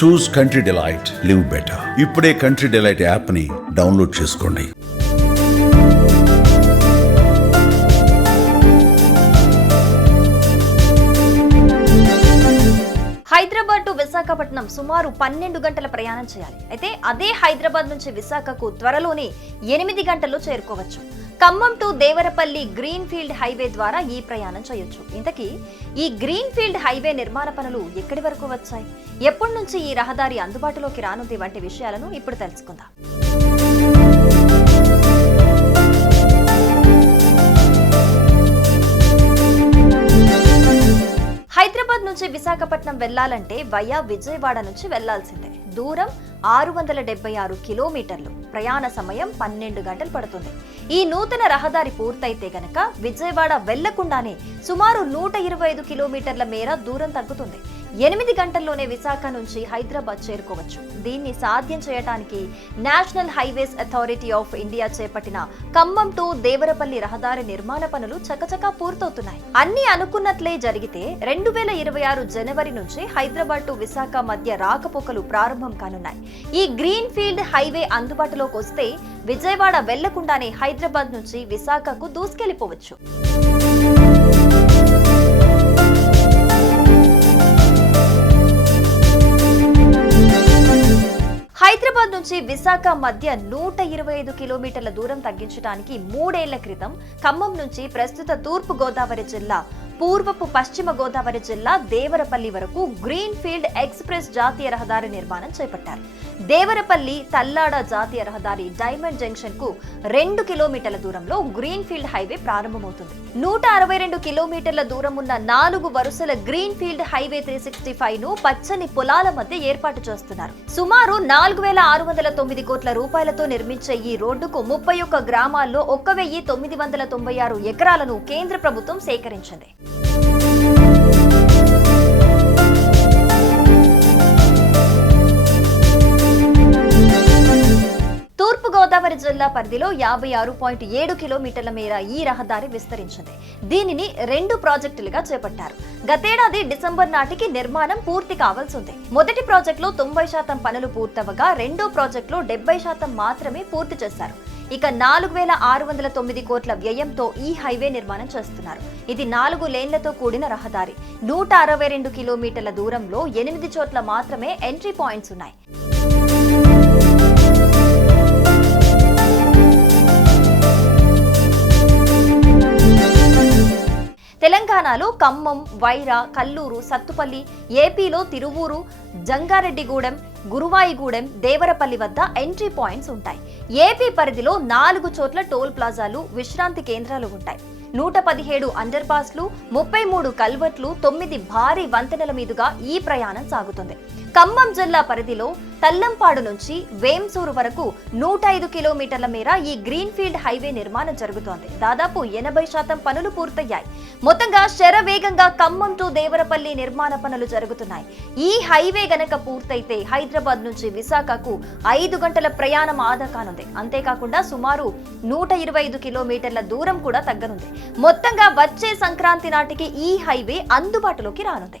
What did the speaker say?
Choose Country Delight live better ఇప్పుడే Country Delight యాప్ని download చేసుకోండి. హైదరాబాద్ టు విశాఖపట్నం సుమారు పన్నెండు గంటల ప్రయాణం చేయాలి. అయితే అదే హైదరాబాద్ నుంచి విశాఖకు త్వరలోనే ఎనిమిది గంటల్లో చేరుకోవచ్చు. Khammam to Devarapalli green field highway ద్వారా ఈ ప్రయాణం చేయొచ్చు. ఇంతకీ ఈ గ్రీన్ ఫీల్డ్ హైవే నిర్మాణ పనులు ఎక్కడి వరకు వచ్చాయి? ఎప్పటి నుంచి ఈ రహదారి అందుబాటులోకి రానుంది వంటి విషయాలను ఇప్పుడు తెలుసుకుందాం. హైదరాబాద్ నుంచి విశాఖపట్నం వెళ్ళాలంటే వయా విజయవాడ నుంచి వెళ్ళాల్సిందే దూరం ఆరు వందల డెబ్బై ఆరు కిలోమీటర్లు. ప్రయాణ సమయం పన్నెండు గంటలు పడుతుంది. ఈ నూతన రహదారి పూర్తయితే గనక విజయవాడ వెళ్ళకుండానే సుమారు నూట ఇరవై ఐదు కిలోమీటర్ల మేర దూరం తగ్గుతుంది. ఎనిమిది గంటల్లోనే విశాఖ నుంచి హైదరాబాద్ చేరుకోవచ్చు. దీన్ని సాధ్యం చేయడానికి National Highways Authority of India చేపట్టిన ఖమ్మం టు దేవరపల్లి రహదారి నిర్మాణ పనులు చకచకా పూర్తవుతున్నాయి. అన్ని అనుకున్నట్లే జరిగితే రెండు వేల ఇరవై ఆరు జనవరి నుంచి హైదరాబాద్ టు విశాఖ మధ్య రాకపోకలు ప్రారంభం కానున్నాయి. ఈ గ్రీన్ ఫీల్డ్ హైవే అందుబాటులోకి వస్తే విజయవాడ వెళ్ళకుండానే హైదరాబాద్ నుంచి విశాఖకు దూసుకెళ్ళిపోవచ్చు నుంచి విశాఖ మధ్య నూట ఇరవై ఐదు కిలోమీటర్ల దూరం తగ్గించడానికి మూడేళ్ళ క్రితం ఖమ్మం నుంచి ప్రస్తుత తూర్పు గోదావరి జిల్లా పూర్వపు పశ్చిమ గోదావరి జిల్లా దేవరపల్లి వరకు గ్రీన్ ఫీల్డ్ ఎక్స్ప్రెస్ జాతీయ రహదారి నిర్మాణం చేపట్టారు. దేవరపల్లి తల్లాడ జాతీయ రహదారి డైమండ్ జంక్షన్కు రెండు కిలోమీటర్ల దూరంలో గ్రీన్ ఫీల్డ్ హైవే ప్రారంభమవుతుంది. నూట అరవై రెండు కిలోమీటర్ల దూరం ఉన్న నాలుగు వరుసల green field highway three sixty ఫైవ్ను పచ్చని పొలాల మధ్య ఏర్పాటు చేస్తున్నారు. సుమారు నాలుగు వేల ఆరు వందల తొమ్మిది కోట్ల రూపాయలతో నిర్మించే ఈ రోడ్డుకు ముప్పై ఒక్క గ్రామాల్లో ఒక్క వెయ్యి తొమ్మిది వందల తొంభై ఆరు ఎకరాలను కేంద్ర ప్రభుత్వం సేకరించింది. జిల్లా పరిధిలో యాభై ఆరు పాయింట్ ఏడు కిలోమీటర్ల మేర ఈ రహదారి విస్తరించింది. దీనిని రెండు ప్రాజెక్టులుగా చేపట్టారు. గతేడాది డిసెంబర్ నాటికి నిర్మాణం పూర్తి కావాల్సి ఉంది. మొదటి ప్రాజెక్టులో తొంభై శాతం పనులు పూర్తవగా రెండో ప్రాజెక్టులో డెబ్బై శాతం మాత్రమే పూర్తి చేశారు. ఇక నాలుగు వేల ఆరు వందల తొమ్మిది కోట్ల వ్యయంతో ఈ హైవే నిర్మాణం చేస్తున్నారు. ఇది నాలుగు లేన్లతో కూడిన రహదారి. నూట అరవై రెండు కిలోమీటర్ల దూరంలో ఎనిమిది చోట్ల మాత్రమే ఎంట్రీ పాయింట్స్ ఉన్నాయి. తెలంగాణలో ఖమ్మం వైరా కల్లూరు సత్తుపల్లి ఏపీలో తిరువూరు జంగారెడ్డిగూడెం గురువాయిగూడెం దేవరపల్లి వద్ద ఎంట్రీ పాయింట్స్ ఉంటాయి. ఏపీ పరిధిలో నాలుగు చోట్ల టోల్ ప్లాజాలు విశ్రాంతి కేంద్రాలు ఉంటాయి. నూట పదిహేడు అండర్ పాస్లు ముప్పై మూడు కల్వర్ట్లు తొమ్మిది భారీ వంతెనల మీదుగా ఈ ప్రయాణం సాగుతుంది. ఖమ్మం జిల్లా పరిధిలో తల్లంపాడు నుంచి వేంసూరు వరకు నూట ఐదు కిలోమీటర్ల మేర ఈ గ్రీన్ ఫీల్డ్ హైవే నిర్మాణం జరుగుతోంది. దాదాపు ఎనభై శాతం పనులు పూర్తయ్యాయి. మొత్తంగా శరవేగంగా ఖమ్మం టు దేవరపల్లి నిర్మాణ పనులు జరుగుతున్నాయి. ఈ హైవే గనక పూర్తయితే హైదరాబాద్ నుంచి విశాఖకు ఐదు గంటల ప్రయాణం ఆదా కానుంది అంతేకాకుండా సుమారు నూట ఇరవై ఐదు కిలోమీటర్ల దూరం కూడా తగ్గనుంది. మొత్తంగా వచ్చే సంక్రాంతి నాటికి ఈ హైవే అందుబాటులోకి రానుంది.